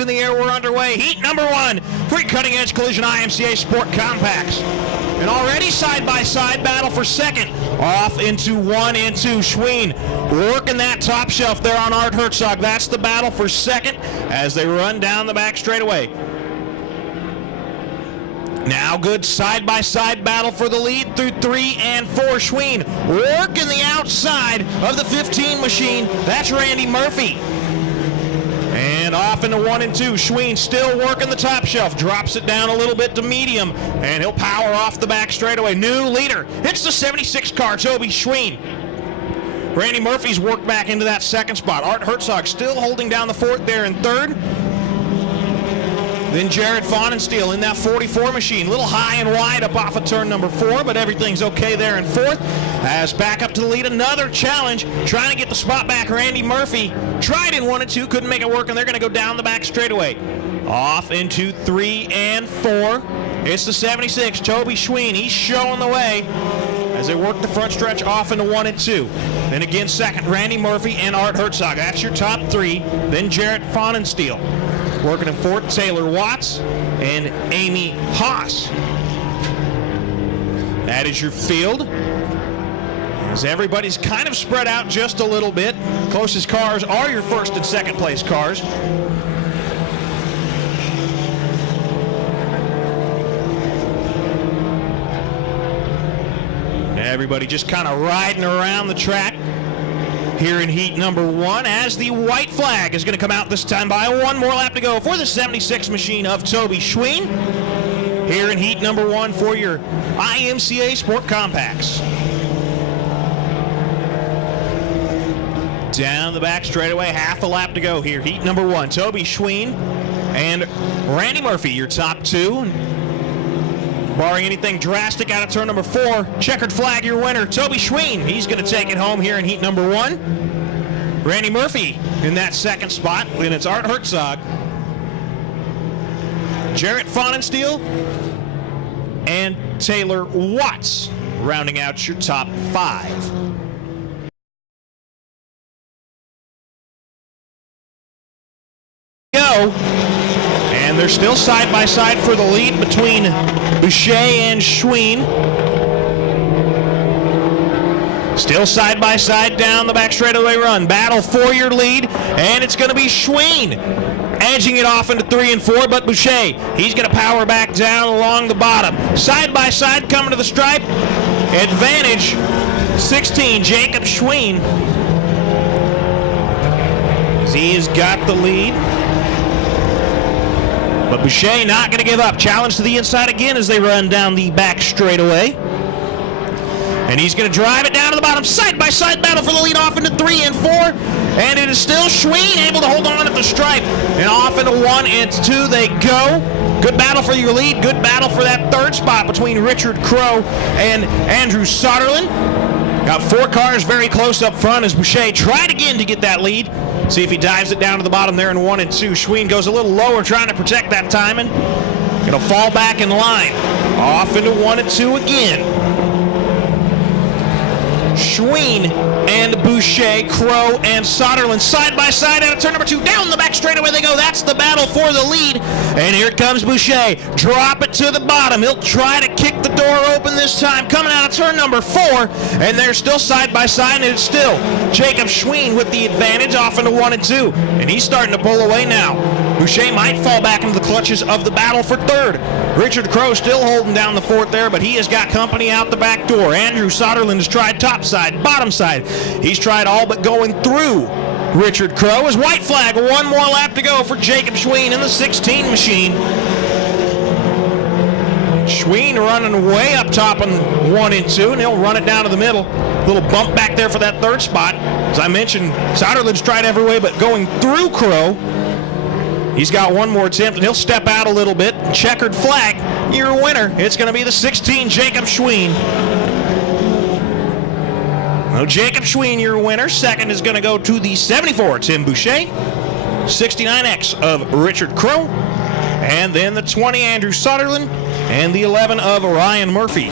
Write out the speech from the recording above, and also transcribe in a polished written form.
in the air, we're underway. Heat number 1 for Cutting Edge Collision IMCA Sport Compacts. And already side-by-side battle for second. Off into 1 and 2. Schween working that top shelf there on Art Herzog. That's the battle for second as they run down the back straightaway. Now good side-by-side battle for the lead through 3 and 4. Schween working the outside of the 15 machine. That's Randy Murphy. And off into 1 and 2. Schween still working the top shelf. Drops it down a little bit to medium. And he'll power off the back straightaway. New leader. It's the 76 car, Toby Schween. Randy Murphy's worked back into that second spot. Art Herzog still holding down the fourth there in third. Then Jared Fahnenstiel in that 44 machine. A little high and wide up off of turn number 4, but everything's okay there in fourth. As back up to the lead, another challenge. Trying to get the spot back, Randy Murphy. Tried in 1 and 2, couldn't make it work, and they're going to go down the back straightaway. Off into 3 and 4. It's the 76, Toby Schween. He's showing the way as they work the front stretch off into 1 and 2. Then again second, Randy Murphy and Art Herzog. That's your top 3. Then Jared Fahnenstiel. Working in fourth, Taylor Watts and Amy Haas. That is your field. As everybody's kind of spread out just a little bit. Closest cars are your first and second place cars. Everybody just kind of riding around the track here in heat number 1 as the white flag is going to come out this time by 1 more lap to go for the 76 machine of Toby Schween here in heat number 1 for your IMCA Sport Compacts. Down the back straightaway, half a lap to go here. Heat number 1, Toby Schween and Randy Murphy, your top 2. Barring anything drastic out of turn number 4, checkered flag, your winner, Toby Schween. He's going to take it home here in heat number 1. Randy Murphy in that second spot, and it's Art Herzog, Jarrett Fahnenstiel, and Taylor Watts rounding out your top 5. And they're still side by side for the lead between Boucher and Schween. Still side by side down the back straightaway run. Battle for your lead, and it's going to be Schween edging it off into 3 and 4, but Boucher, he's going to power back down along the bottom. Side by side coming to the stripe. Advantage 16, Jacob Schween. He has got the lead. But Boucher not going to give up. Challenge to the inside again as they run down the back straightaway. And he's going to drive it down to the bottom. Side-by-side battle for the lead off into 3 and 4. And it is still Schween able to hold on at the stripe. And off into 1 and 2 they go. Good battle for your lead. Good battle for that third spot between Richard Crow and Andrew Soderlin. Got 4 cars very close up front as Boucher tried again to get that lead. See if he dives it down to the bottom there in 1 and 2. Schween goes a little lower trying to protect that timing. Gonna fall back in line. Off into 1 and 2 again. Schween and Boucher, Crow and Soderlin side by side out of turn number 2. Down the back straightaway they go. That's the battle for the lead. And here comes Boucher. Drop it to the bottom. He'll try to kick the door open this time. Coming out of turn number 4. And they're still side by side. And it's still Jacob Schween with the advantage off into 1 and 2. And he's starting to pull away now. Boucher might fall back into the clutches of the battle for third. Richard Crow still holding down the fourth there, but he has got company out the back door. Andrew Soderlin has tried top side, bottom side. He's tried all but going through Richard Crow. His white flag, 1 more lap to go for Jacob Schween in the 16 machine. Schween running way up top on 1 and 2, and he'll run it down to the middle. A little bump back there for that third spot. As I mentioned, Soderlin's tried every way but going through Crow. He's got 1 more attempt, and he'll step out a little bit. Checkered flag, your winner. It's going to be the 16, Jacob Schween. Well, Jacob Schween, your winner. Second is going to go to the 74, Tim Boucher. 69X of Richard Crow. And then the 20, Andrew Soderlin. And the 11 of Ryan Murphy.